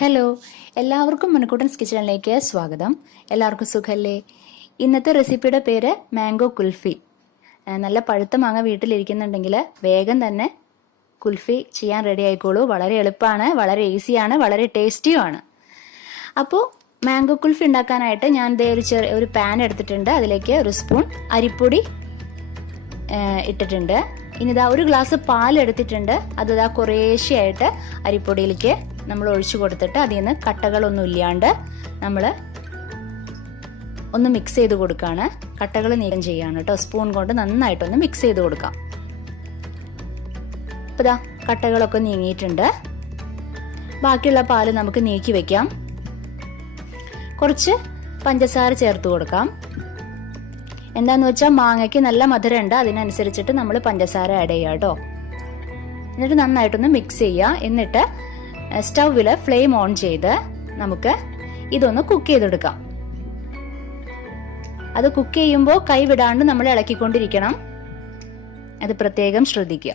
Hello, എല്ലാവർക്കും മണിക്കൂട്ടൻസ് കിച്ചണിലേക്ക് സ്വാഗതം. എല്ലാവർക്കും സുഖല്ലേ? ഇന്നത്തെ റെസിപ്പിയുടെ പേര് മാംഗോ കുൽഫി. നല്ല പഴുത്ത മാങ്ങ വീട്ടിലിരിക്കുന്നുണ്ടെങ്കിൽ വേഗം തന്നെ കുൽഫി ചെയ്യാൻ റെഡി ആയിക്കോളൂ. വളരെ എളുപ്പമാണ്, വളരെ ഈസിയാണ്, വളരെ ടേസ്റ്റിയുമാണ്. അപ്പോൾ മാംഗോ കുൽഫി ഉണ്ടാക്കാനായിട്ട് ഞാൻ ദേ ഒരു പാൻ എടുത്തിട്ടുണ്ട്. അതിലേക്ക് ഒരു സ്പൂൺ അരിപ്പൊടി ഇട്ടിട്ടുണ്ട്. ഇനി ഇതാ ഒരു ഗ്ലാസ് പാൽ എടുത്തിട്ടുണ്ട്. അത് ഇതാ കുറേശ്ശെയായിട്ട് അരിപ്പൊടിയിലേക്ക് നമ്മൾ ഒഴിച്ചു കൊടുത്തിട്ട് അതിൽ നിന്ന് കട്ടകളൊന്നും ഇല്ലാണ്ട് നമ്മൾ ഒന്ന് മിക്സ് ചെയ്ത് കൊടുക്കുകയാണ്. കട്ടകൾ നീക്കം ചെയ്യാണ് കേട്ടോ. സ്പൂൺ കൊണ്ട് നന്നായിട്ടൊന്ന് മിക്സ് ചെയ്ത് കൊടുക്കാം. ഇപ്പം ഇതാ കട്ടകളൊക്കെ നീങ്ങിയിട്ടുണ്ട്. ബാക്കിയുള്ള പാല് നമുക്ക് നീക്കി വെക്കാം. കുറച്ച് പഞ്ചസാര ചേർത്ത് കൊടുക്കാം. എന്താന്ന് വെച്ചാൽ മാങ്ങയ്ക്ക് നല്ല മധുരം ഉണ്ട്, അതിനനുസരിച്ചിട്ട് നമ്മൾ പഞ്ചസാര ആഡ് ചെയ്യുക കേട്ടോ. എന്നിട്ട് നന്നായിട്ടൊന്ന് മിക്സ് ചെയ്യുക. എന്നിട്ട് സ്റ്റൗവിൽ ഫ്ലെയിം ഓൺ ചെയ്ത് നമുക്ക് ഇതൊന്ന് കുക്ക് ചെയ്തെടുക്കാം. അത് കുക്ക് ചെയ്യുമ്പോൾ കൈ വിടാണ്ട് നമ്മൾ ഇളക്കിക്കൊണ്ടിരിക്കണം. അത് പ്രത്യേകം ശ്രദ്ധിക്കുക.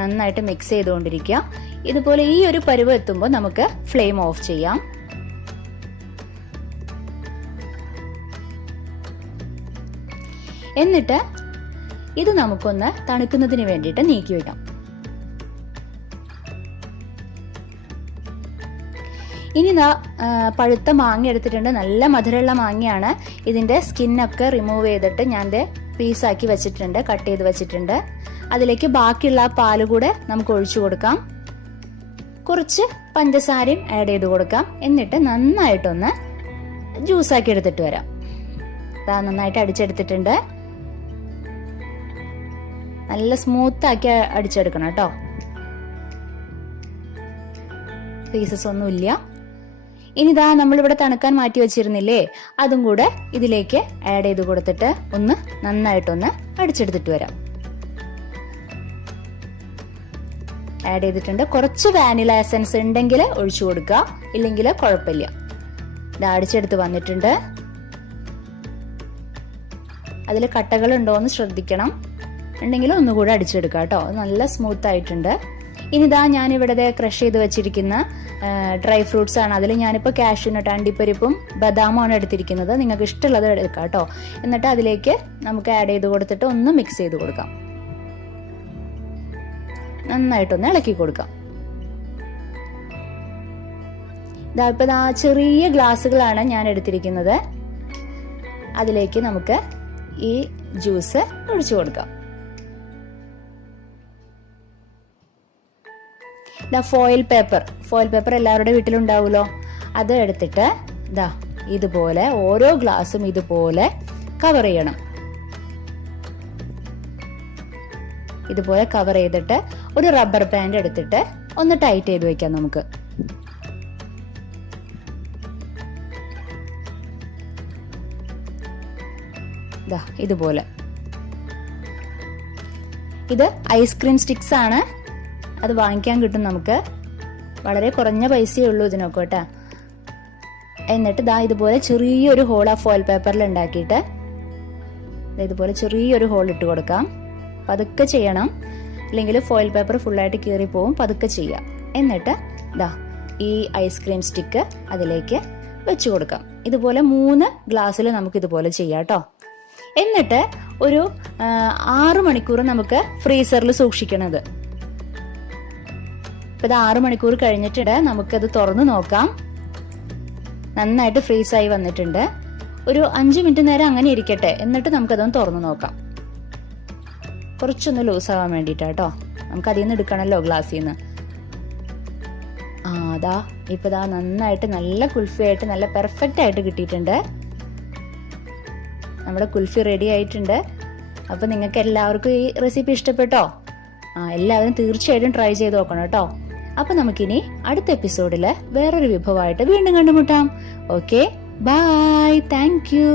നന്നായിട്ട് മിക്സ് ചെയ്തുകൊണ്ടിരിക്കുക. ഇതുപോലെ ഈ ഒരു പരുവം എത്തുമ്പോൾ നമുക്ക് ഫ്ലെയിം ഓഫ് ചെയ്യാം. എന്നിട്ട് ഇത് നമുക്കൊന്ന് തണുക്കുന്നതിന് വേണ്ടിയിട്ട് നീക്കി വെക്കാം. ഇനി പഴുത്ത മാങ്ങ എടുത്തിട്ടുണ്ട്. നല്ല മധുരമുള്ള മാങ്ങയാണ്. ഇതിന്റെ സ്കിന്നൊക്കെ റിമൂവ് ചെയ്തിട്ട് ഞാൻ പീസാക്കി വെച്ചിട്ടുണ്ട്, കട്ട് ചെയ്ത് വെച്ചിട്ടുണ്ട്. അതിലേക്ക് ബാക്കിയുള്ള പാല് കൂടെ നമുക്ക് ഒഴിച്ചു കൊടുക്കാം. കുറച്ച് പഞ്ചസാരയും ആഡ് ചെയ്ത് കൊടുക്കാം. എന്നിട്ട് നന്നായിട്ടൊന്ന് ജ്യൂസാക്കി എടുത്തിട്ട് വരാം. നന്നായിട്ട് അടിച്ചെടുത്തിട്ടുണ്ട്. നല്ല സ്മൂത്ത് ആക്കി അടിച്ചെടുക്കണം കേട്ടോ. പീസസ് ഒന്നുമില്ല. ഇനി ഇതാ നമ്മളിവിടെ തണുക്കാൻ മാറ്റി വെച്ചിരുന്നില്ലേ, അതും കൂടെ ഇതിലേക്ക് ആഡ് ചെയ്ത് കൊടുത്തിട്ട് ഒന്ന് നന്നായിട്ടൊന്ന് അടിച്ചെടുത്തിട്ട് വരാം. ആഡ് ചെയ്തിട്ടുണ്ട്. കുറച്ച് വാനില എസൻസ് ഉണ്ടെങ്കിൽ ഒഴിച്ചു കൊടുക്കുക, ഇല്ലെങ്കിൽ കുഴപ്പമില്ല. ഇത് അടിച്ചെടുത്ത് വന്നിട്ടുണ്ട്. അതിൽ കട്ടകൾ ഉണ്ടോ എന്ന് ശ്രദ്ധിക്കണം. ഉണ്ടെങ്കിൽ ഒന്നുകൂടെ അടിച്ചെടുക്കാം കേട്ടോ. നല്ല സ്മൂത്ത് ആയിട്ടുണ്ട്. ഇനി ഇതാ ഞാനിവിടെ ക്രഷ് ചെയ്ത് വെച്ചിരിക്കുന്ന ഡ്രൈ ഫ്രൂട്ട്സ് ആണ്. അതിൽ ഞാനിപ്പോൾ കാഷ്യൂനട്ട്, അണ്ടിപ്പരിപ്പും ബദാമുമാണ് എടുത്തിരിക്കുന്നത്. നിങ്ങൾക്ക് ഇഷ്ടമുള്ളത് എടുക്കാം കേട്ടോ. എന്നിട്ട് അതിലേക്ക് നമുക്ക് ആഡ് ചെയ്ത് കൊടുത്തിട്ട് ഒന്ന് മിക്സ് ചെയ്ത് കൊടുക്കാം. നന്നായിട്ടൊന്ന് ഇളക്കി കൊടുക്കാം. ഇപ്പൊ ചെറിയ ഗ്ലാസ്സുകളാണ് ഞാൻ എടുത്തിരിക്കുന്നത്. അതിലേക്ക് നമുക്ക് ഈ ജ്യൂസ് ഒഴിച്ചു കൊടുക്കാം. ഫോയിൽ പേപ്പർ എല്ലാവരുടെ വീട്ടിലുണ്ടാവുമല്ലോ. അത് എടുത്തിട്ട് ഇതുപോലെ ഓരോ ഗ്ലാസും ഇതുപോലെ കവർ ചെയ്യണം. ഇതുപോലെ കവർ ചെയ്തിട്ട് ഒരു റബ്ബർ ബാൻഡ് എടുത്തിട്ട് ഒന്ന് ടൈറ്റ് ചെയ്ത് വെക്കാം നമുക്ക്. ഇതുപോലെ. ഇത് ഐസ്ക്രീം സ്റ്റിക്സ് ആണ്. അത് വാങ്ങിക്കാൻ കിട്ടും നമുക്ക്. വളരെ കുറഞ്ഞ പൈസയേ ഉള്ളൂ ഇതിനൊക്കെ കേട്ടാ. എന്നിട്ട് ഇതുപോലെ ചെറിയൊരു ഹോൾ ആ ഫോയിൽ പേപ്പറിൽ ഉണ്ടാക്കിയിട്ട് ഇതുപോലെ ചെറിയൊരു ഹോൾ ഇട്ട് കൊടുക്കാം. പതുക്കെ ചെയ്യണം, ഇല്ലെങ്കിൽ ഫോയിൽ പേപ്പർ ഫുള്ളായിട്ട് കീറിപ്പോവും. പതുക്കെ ചെയ്യാം. എന്നിട്ട് ഈ ഐസ്ക്രീം സ്റ്റിക്ക് അതിലേക്ക് വെച്ചു കൊടുക്കാം. ഇതുപോലെ 3 ഗ്ലാസ്സിൽ നമുക്ക് ഇതുപോലെ ചെയ്യാം കേട്ടോ. എന്നിട്ട് ഒരു 6 മണിക്കൂർ നമുക്ക് ഫ്രീസറിൽ സൂക്ഷിക്കണത്. ഇപ്പൊ 6 മണിക്കൂർ കഴിഞ്ഞിട്ട് നമുക്കത് തുറന്നു നോക്കാം. നന്നായിട്ട് ഫ്രീസായി വന്നിട്ടുണ്ട്. ഒരു 5 മിനിറ്റ് നേരം അങ്ങനെ ഇരിക്കട്ടെ. എന്നിട്ട് നമുക്കതൊന്ന് തുറന്നു നോക്കാം. കുറച്ചൊന്ന് ലൂസ് ആവാൻ വേണ്ടിട്ടാട്ടോ. നമുക്ക് അതിൽ നിന്ന് എടുക്കണല്ലോ ഗ്ലാസ്സിൽ നിന്ന്. ഇപ്പൊ നന്നായിട്ട് നല്ല കുൽഫി ആയിട്ട് നല്ല പെർഫെക്റ്റ് ആയിട്ട് കിട്ടിയിട്ടുണ്ട്. നമ്മുടെ കുൽഫി റെഡി ആയിട്ടുണ്ട്. അപ്പൊ നിങ്ങൾക്ക് എല്ലാവർക്കും ഈ റെസിപ്പി ഇഷ്ടപ്പെട്ടോ? എല്ലാവരും തീർച്ചയായിട്ടും ട്രൈ ചെയ്ത് നോക്കണം കേട്ടോ. അപ്പൊ നമുക്കിനി അടുത്ത എപ്പിസോഡില് വേറൊരു വിഭവമായിട്ട് വീണ്ടും കണ്ടുമുട്ടാം. Okay, bye, thank U.